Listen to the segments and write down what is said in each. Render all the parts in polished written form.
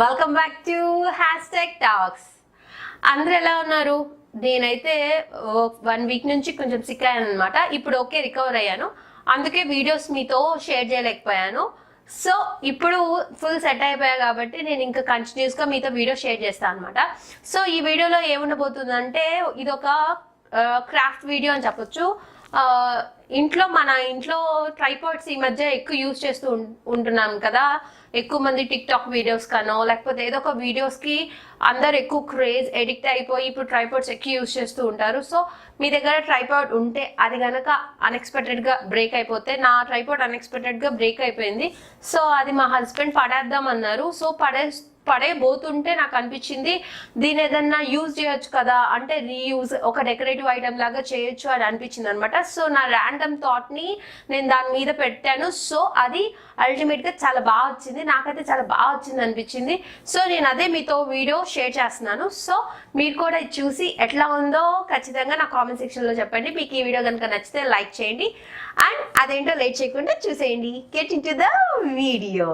Welcome back to hashtag talks. అందరూ ఎలా ఉన్నారు? నేనైతే 1 వీక్ నుంచి కొంచెం సిక్ అయ్యాను అనమాట. ఇప్పుడు ఓకే రికవర్ అయ్యాను, అందుకే వీడియోస్ మీతో షేర్ చేయలేకపోయాను. సో ఇప్పుడు ఫుల్ సెట్ అయిపోయా కాబట్టి నేను ఇంకా కంటిన్యూస్గా మీతో వీడియో షేర్ చేస్తాను అనమాట. సో ఈ వీడియోలో ఏముండబోతుందంటే ఇది ఒక క్రాఫ్ట్ వీడియో అని చెప్పొచ్చు. మన ఇంట్లో ట్రైపాడ్స్ ఈ మధ్య ఎక్కువ యూజ్ చేస్తూ ఉంటున్నాం కదా. ఎక్కువ మంది టిక్ టాక్ వీడియోస్ కనో లేకపోతే ఏదో ఒక వీడియోస్కి అందరు ఎక్కువ క్రేజ్ ఎడిక్ట్ అయిపోయి ఇప్పుడు ట్రైపాడ్స్ ఎక్కువ యూజ్ చేస్తూ ఉంటారు. సో మీ దగ్గర ట్రైపాడ్ ఉంటే అది కనుక అన్ఎక్స్పెక్టెడ్గా బ్రేక్ అయిపోతే, నా ట్రైపాడ్ అన్ఎక్స్పెక్టెడ్గా బ్రేక్ అయిపోయింది. సో అది మా హస్బెండ్ పడేద్దాం అన్నారు. సో పడేయబోతుంటే నాకు అనిపించింది దీని ఏదన్నా యూజ్ చేయొచ్చు కదా, అంటే రీయూజ్ ఒక డెకరేటివ్ ఐటమ్ లాగా చేయొచ్చు అని అనిపించింది అనమాట. సో నా ర్యాండమ్ థాట్ని నేను దాని మీద పెట్టాను. సో అది అల్టిమేట్గా చాలా బాగా వచ్చింది, నాకైతే చాలా బాగా వచ్చింది అనిపించింది. సో నేను అదే మీతో వీడియో షేర్ చేస్తున్నాను. సో మీరు కూడా చూసి ఎట్లా ఉందో ఖచ్చితంగా నా కామెంట్ సెక్షన్లో చెప్పండి. మీకు ఈ వీడియో కనుక నచ్చితే లైక్ చేయండి అండ్ అదేంటో లేట్ చేయకుండా చూసేయండి. Get in to the video.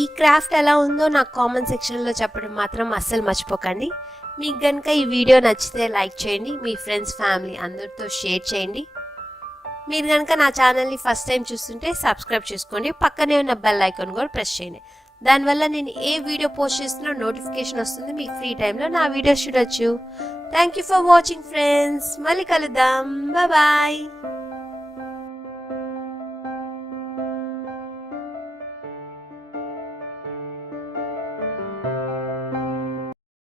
ఈ క్రాఫ్ట్ ఎలా ఉందో నాకు కామెంట్ సెక్షన్లో చెప్పడం మాత్రం అస్సలు మర్చిపోకండి. మీకు కనుక ఈ వీడియో నచ్చితే లైక్ చేయండి, మీ ఫ్రెండ్స్ ఫ్యామిలీ అందరితో షేర్ చేయండి. మీరు కనుక నా ఛానల్ని ఫస్ట్ టైం చూస్తుంటే సబ్స్క్రైబ్ చేసుకోండి, పక్కనే ఉన్న బెల్ ఐకాన్ కూడా ప్రెస్ చేయండి. దానివల్ల నేను ఏ వీడియో పోస్ట్ చేస్తున్నా నోటిఫికేషన్ వస్తుంది, మీకు ఫ్రీ టైంలో నా వీడియోస్ చూడొచ్చు. Thank you for watching friends. మళ్ళీ కలుద్దాం. బాయ్.